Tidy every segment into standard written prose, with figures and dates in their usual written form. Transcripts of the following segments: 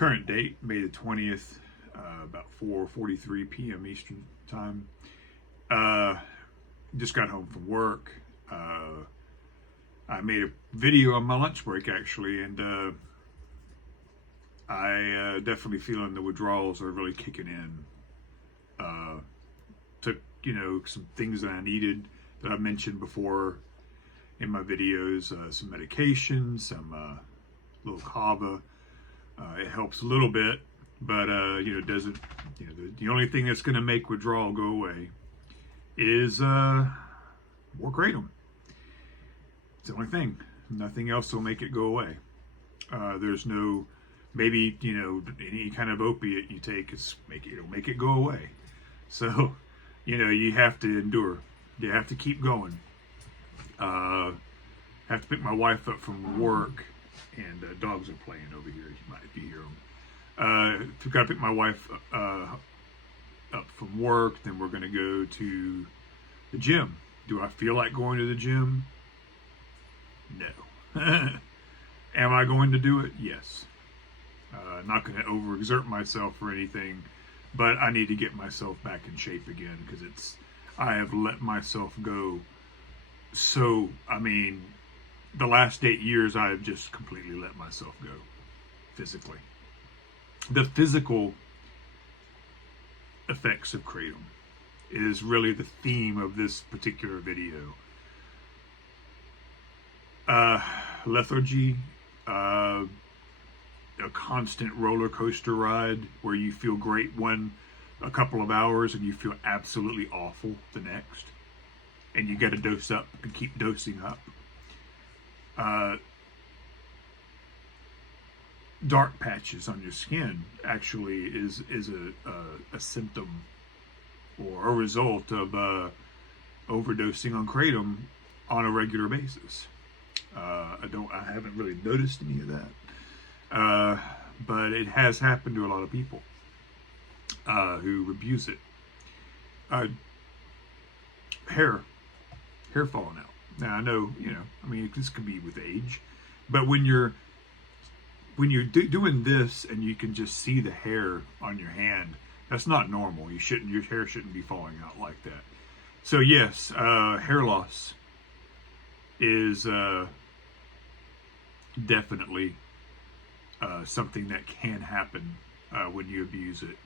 Current date, May the 20th, about 4:43 p.m. Eastern time. Uh, just got home from work. I made a video on my lunch break actually, and I definitely feeling the withdrawals are really kicking in. Took some things that I needed that I mentioned before in my videos, some medication, some little kava. It helps a little bit, but doesn't. The only thing that's going to make withdrawal go away is more kratom. It's the only thing. Nothing else will make it go away. There's no, maybe any kind of opiate you take it'll make it go away. So, you have to endure. You have to keep going. Have to pick my wife up from work, and dogs are playing over here. You might hear them. Got to pick my wife up from work. Then we're going to go to the gym. Do I feel like going to the gym? No. Am I going to do it? Yes. Not going to overexert myself or anything, but I need to get myself back in shape again because I have let myself go. So, the last 8 years I have just completely let myself go physically. The physical effects of kratom is really the theme of this particular video. Lethargy, a constant roller coaster ride where you feel great a couple of hours and you feel absolutely awful the next, and you got to dose up and keep dosing up. Dark patches on your skin actually is a symptom or a result of overdosing on kratom on a regular basis. I haven't really noticed any of that, but it has happened to a lot of people who abuse it. Hair falling out. Now I know, this could be with age, but when you're doing this and you can just see the hair on your hand, that's not normal. Your hair shouldn't be falling out like that. So yes, hair loss is definitely something that can happen when you abuse it.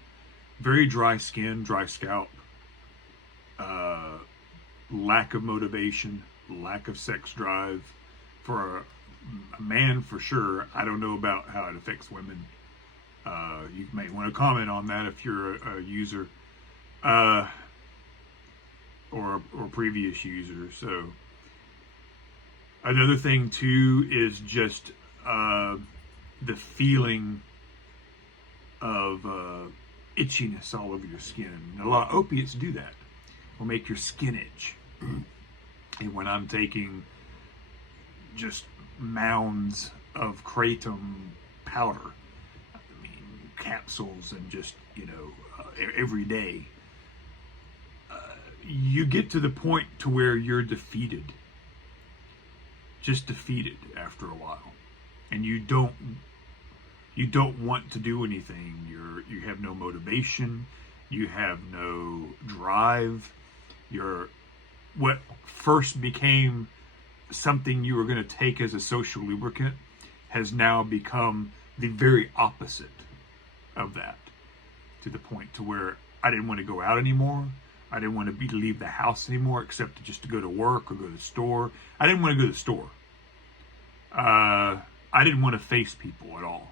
Very dry skin, dry scalp, lack of motivation, lack of sex drive. For a man, for sure. I don't know about how it affects women. You may want to comment on that if you're a user or previous user. So another thing too is just the feeling of itchiness all over your skin. And a lot of opiates do that. Will make your skin itch. And when I'm taking just mounds of kratom powder, capsules, and just every day, you get to the point to where you're defeated, just defeated after a while, and you don't want to do anything. You have no motivation, you have no drive. What first became something you were going to take as a social lubricant has now become the very opposite of that, to the point to where I didn't want to go out anymore. I didn't want to leave the house anymore, except just to go to work or go to the store. I didn't want to go to the store. I didn't want to face people at all.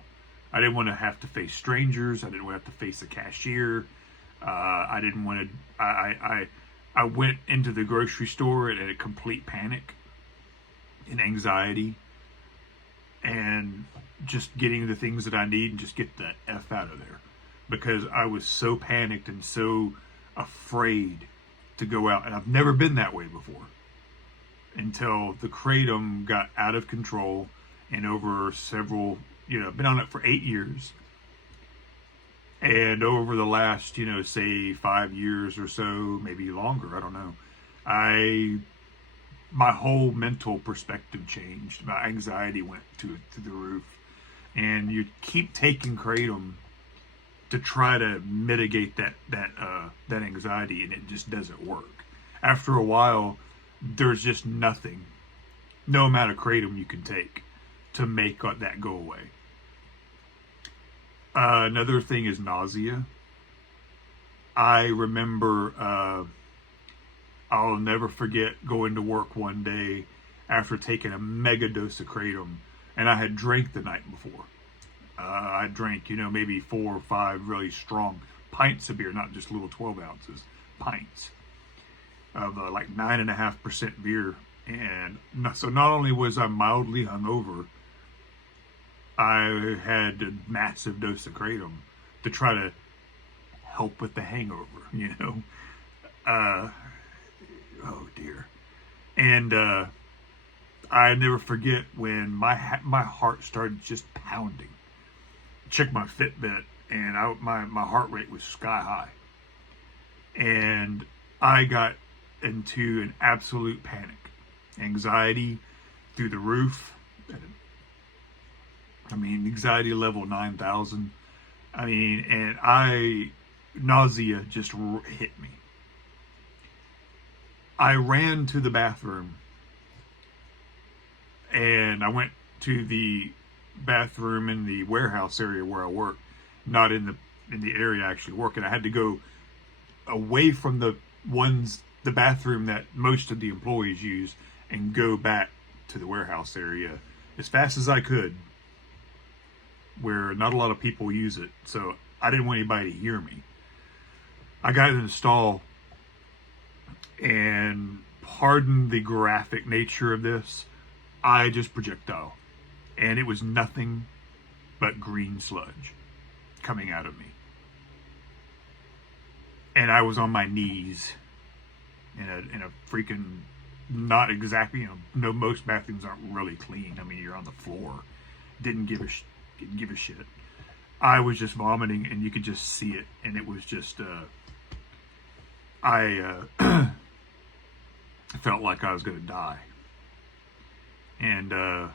I didn't want to have to face strangers. I didn't want to have to face a cashier. I didn't want to. I went into the grocery store in a complete panic and anxiety, and just getting the things that I need and just get the F out of there, because I was so panicked and so afraid to go out. And I've never been that way before until the kratom got out of control, and over several, I've been on it for 8 years. And over the last, say 5 years or so, maybe longer, I don't know, my whole mental perspective changed. My anxiety went to the roof. and you keep taking kratom to try to mitigate that anxiety, and it just doesn't work. After a while, there's just nothing, no amount of kratom you can take to make that go away. Another thing is nausea. I remember, I'll never forget going to work one day after taking a mega dose of kratom, and I had drank the night before. I drank, maybe 4 or 5 really strong pints of beer, not just little 12 ounces, pints of like 9.5% beer. And so not only was I mildly hungover, I had a massive dose of kratom to try to help with the hangover, oh dear. And I never forget when my heart started just pounding. Checked my Fitbit, and my heart rate was sky high. And I got into an absolute panic. Anxiety through the roof. I mean, anxiety level 9,000. I mean, and nausea just hit me. I ran to the bathroom, and I went to the bathroom in the warehouse area where I work, not in the area I actually work. And I had to go away from the bathroom that most of the employees use and go back to the warehouse area as fast as I could, where not a lot of people use it. So I didn't want anybody to hear me. I got in the stall, and pardon the graphic nature of this, I just projectile. And it was nothing but green sludge coming out of me. And I was on my knees in a freaking, not exactly, most bathrooms aren't really clean. I mean, you're on the floor. Didn't give a shit. I was just vomiting, and you could just see it. And it was just, I felt like I was going to die. And,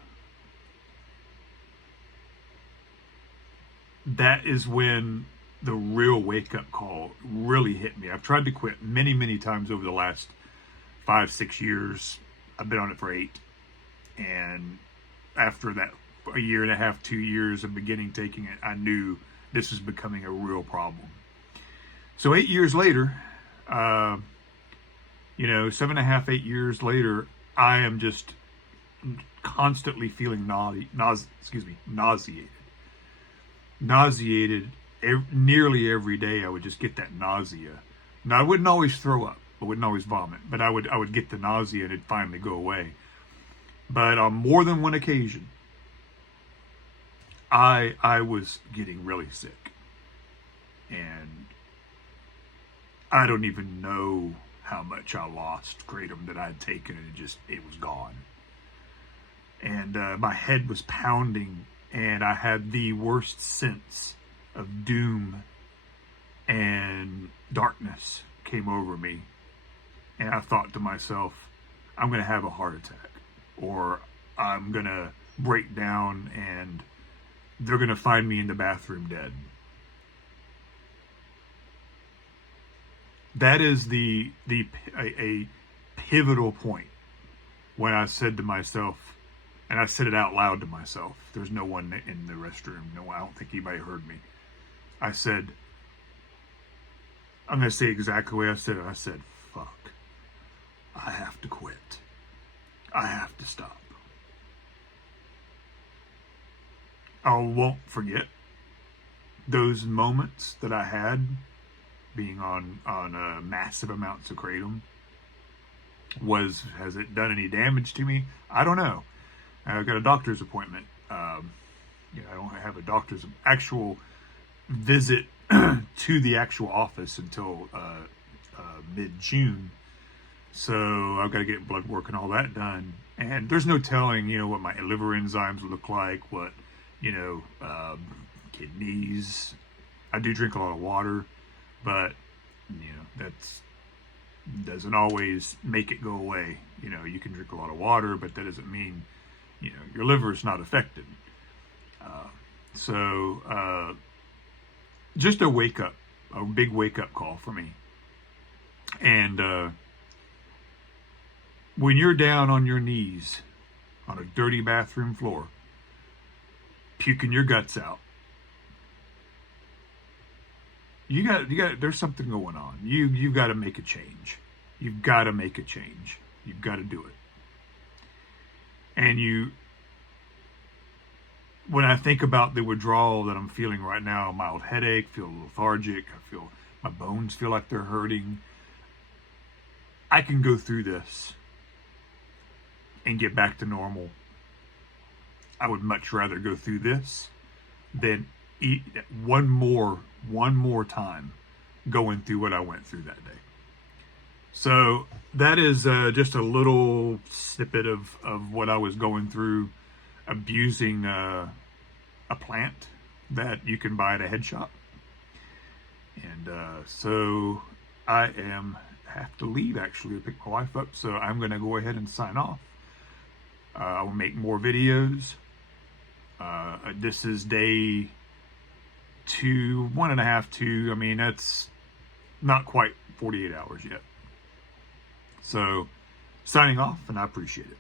that is when the real wake-up call really hit me. I've tried to quit many, many times over the last 5-6 years. I've been on it for 8. And after that, a year and a half, 2 years of beginning taking it, I knew this was becoming a real problem. So 8 years later, 7.5, 8 years later, I am just constantly feeling nauseated. Nearly every day I would just get that nausea. Now, I wouldn't always throw up, I wouldn't always vomit, but I would get the nausea and it'd finally go away. But on more than one occasion, I was getting really sick, and I don't even know how much I lost kratom that I'd taken, and it was gone. And my head was pounding, and I had the worst sense of doom and darkness came over me. And I thought to myself, I'm going to have a heart attack, or I'm going to break down and they're going to find me in the bathroom dead. That is a pivotal point when I said to myself, and I said it out loud to myself. There's no one in the restroom. No, I don't think anybody heard me. I said, I'm going to say exactly the way I said it. I said, fuck. I have to quit. I have to stop. I won't forget those moments that I had being on massive amounts of kratom. Has it done any damage to me? I don't know. I've got a doctor's appointment. I don't have a doctor's actual visit to the actual office until mid-June. So I've got to get blood work and all that done. And there's no telling, what my liver enzymes look like, what, kidneys. I do drink a lot of water, but, that's doesn't always make it go away. You can drink a lot of water, but that doesn't mean, your liver is not affected. So just a big wake up call for me. And when you're down on your knees on a dirty bathroom floor, puking your guts out, you got. There's something going on. You've got to make a change. You've got to make a change. You've got to do it. And when I think about the withdrawal that I'm feeling right now, a mild headache, feel lethargic, I feel my bones feel like they're hurting. I can go through this and get back to normal. I would much rather go through this than eat one more time going through what I went through that day. So that is just a little snippet of what I was going through, abusing a plant that you can buy at a head shop. And so I have to leave, actually, to pick my wife up. So I'm going to go ahead and sign off. I will make more videos. This is day 2, 1.5, 2. I mean, that's not quite 48 hours yet. So signing off, and I appreciate it.